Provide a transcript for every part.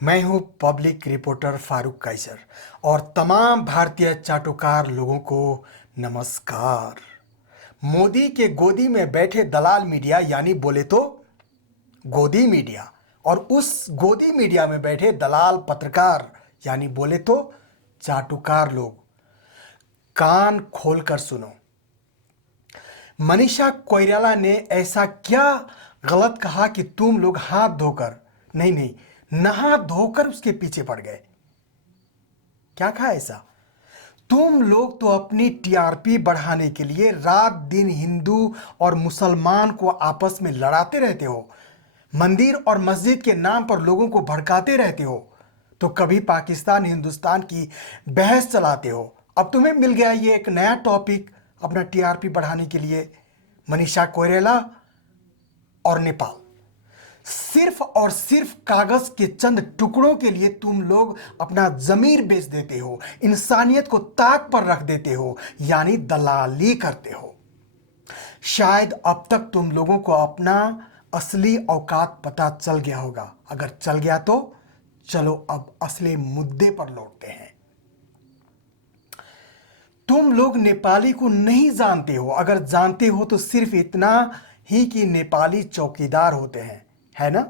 मैं हूं public reporter Farooq कैसर और तमाम भारतीय चाटुकार लोगों को नमस्कार। मोदी के गोदी में बैठे दलाल मीडिया यानी बोले तो गोदी मीडिया और उस गोदी मीडिया में बैठे दलाल पत्रकार यानी बोले तो चाटुकार लोग, कान खोलकर सुनो। मनीषा कोइराला ने ऐसा क्या गलत कहा कि तुम लोग हाथ धोकर नहीं नहा धोकर उसके पीछे पड़ गए? क्या कहा ऐसा? तुम लोग तो अपनी टीआरपी बढ़ाने के लिए रात दिन हिंदू और मुसलमान को आपस में लड़ाते रहते हो, मंदिर और मस्जिद के नाम पर लोगों को भड़काते रहते हो, तो कभी पाकिस्तान हिंदुस्तान की बहस चलाते हो। अब तुम्हें मिल गया ये एक नया टॉपिक अपना टीआरपी बढ़ाने के लिए, मनीषा कोइराला और नेपाल। सिर्फ और सिर्फ कागज के चंद टुकड़ों के लिए तुम लोग अपना जमीर बेच देते हो, इंसानियत को ताक पर रख देते हो, यानी दलाली करते हो। शायद अब तक तुम लोगों को अपना असली औकात पता चल गया होगा। अगर चल गया तो चलो अब असली मुद्दे पर लौटते हैं। तुम लोग नेपाली को नहीं जानते हो, अगर जानते हो तो सिर्फ इतना ही कि नेपाली चौकीदार होते हैं, है ना?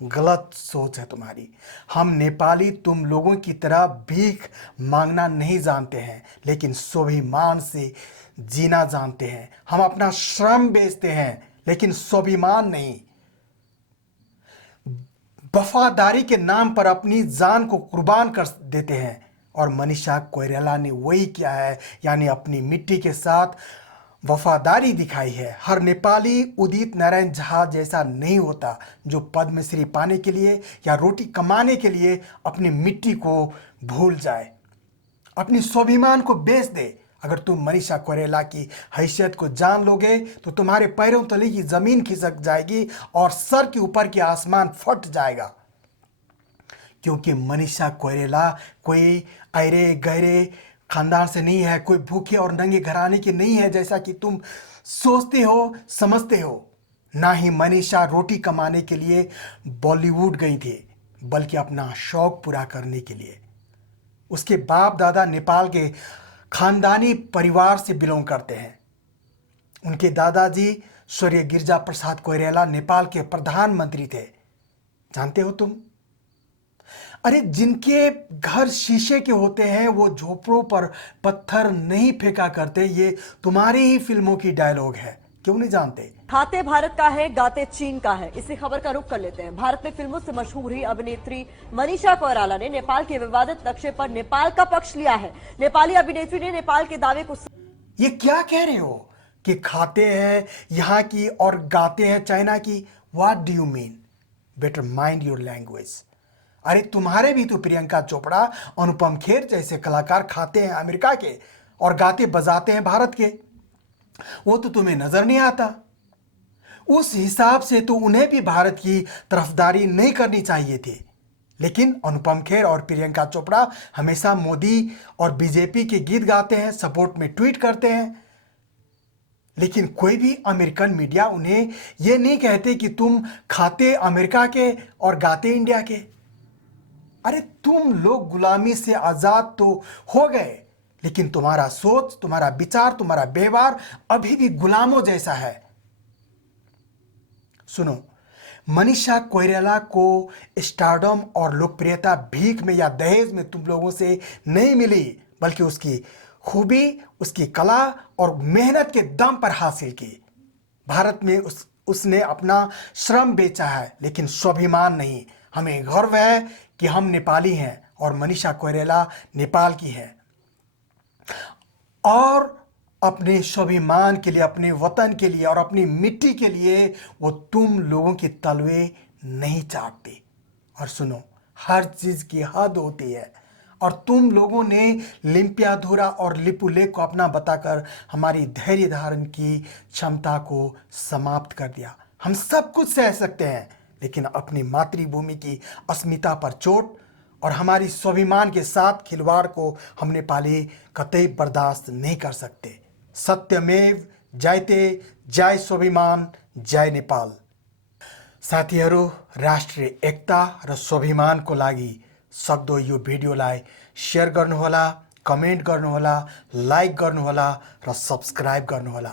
गलत सोच है तुम्हारी। हम नेपाली तुम लोगों की तरह भीख मांगना नहीं जानते हैं, लेकिन स्वाभिमान से जीना जानते हैं। हम अपना श्रम बेचते हैं, लेकिन स्वाभिमान नहीं। वफादारी के नाम पर अपनी जान को कुर्बान कर देते हैं, और मनीषा कोइराला ने वही किया है, यानी अपनी मिट्टी के साथ वफादारी दिखाई है। हर नेपाली उदित नारायण झा जैसा नहीं होता जो पद्मश्री पाने के लिए या रोटी कमाने के लिए अपनी मिट्टी को भूल जाए, अपनी स्वाभिमान को बेच दे। अगर तुम मनीषा कोइराला की हैसियत को जान लोगे तो तुम्हारे पैरों तले की जमीन खिसक जाएगी और सर के ऊपर की आसमान फट जाएगा। क्योंकि मनीषा कोइराला कोई अरे गहरे खानदान से नहीं है, कोई भूखे और नंगे घराने की नहीं है जैसा कि तुम सोचते हो, समझते हो। ना ही मनीषा रोटी कमाने के लिए बॉलीवुड गई थी, बल्कि अपना शौक पूरा करने के लिए। उसके बाप दादा नेपाल के खानदानी परिवार से बिलोंग करते हैं। उनके दादाजी स्वर्गीय गिरिजा प्रसाद कोइराला नेपाल के प्रधानमंत्री थे। जानते हो तुम? अरे जिनके घर शीशे के होते हैं वो झोपड़ों पर पत्थर नहीं फेंका करते, ये तुम्हारी ही फिल्मों की डायलॉग है। क्यों नहीं जानते? खाते भारत का है, गाते चीन का है। इसी खबर का रुख कर लेते हैं। भारत में फिल्मों से मशहूर हुई अभिनेत्री मनीषा कोइराला ने नेपाल के विवादित नक्शे पर नेपाल का पक्ष लिया है। नेपाली अभिनेत्री ने नेपाल के दावे को ये क्या कह रहे हो कि खाते हैं यहाँ की और गाते हैं चाइना की? What do you mean? Better mind your language. अरे तुम्हारे भी तो प्रियंका चोपड़ा, अनुपम खेर जैसे कलाकार खाते हैं अमेरिका के और गाते बजाते हैं भारत के। वो तो तुम्हें नजर नहीं आता। उस हिसाब से तो उन्हें भी भारत की तरफदारी नहीं करनी चाहिए थी। लेकिन अनुपम खेर और प्रियंका चोपड़ा हमेशा मोदी और बीजेपी के गीत गाते हैं, सपोर्ट में ट्वीट करते हैं। लेकिन कोई भी अमेरिकन मीडिया उन्हें यह नहीं कहते कि तुम खाते अमेरिका के और गाते इंडिया के। अरे तुम लोग गुलामी से आजाद तो हो गए, लेकिन तुम्हारा सोच, तुम्हारा विचार, तुम्हारा व्यवहार अभी भी गुलामों जैसा है। सुनो, मनीषा कोइराला को स्टारडम और लोकप्रियता भीख में या दहेज में तुम लोगों से नहीं मिली, बल्कि उसकी खूबी, उसकी कला और मेहनत के दम पर हासिल की। भारत में उसने अपना श्रम बेचा है, लेकिन स्वाभिमान नहीं। हमें गर्व है कि हम नेपाली हैं और मनीषा कोइराला नेपाल की है, और अपने स्वाभिमान के लिए, अपने वतन के लिए और अपनी मिट्टी के लिए वो तुम लोगों की तलवे नहीं चाटती। और सुनो, हर चीज की हद होती है, और तुम लोगों ने लिम्पियाधुरा और लिपुलेख को अपना बताकर हमारी धैर्य धारण की क्षमता को समाप्त कर दिया। हम सब कुछ सह सकते हैं, लेकिन अपनी मातृभूमि की अस्मिता पर चोट और हमारी स्वाभिमान के साथ खिलवाड़ को हम नेपाली कतई बर्दाश्त नहीं कर सकते। सत्यमेव जयते, जय स्वाभिमान, जय नेपाल। साथीहरू, राष्ट्रिय एकता र स्वाभिमानको लागि सक्दो यो भिडियोलाई शेयर गर्नुहोला, कमेन्ट गर्नुहोला, लाइक गर्नुहोला र सब्स्क्राइब गर्नुहोला।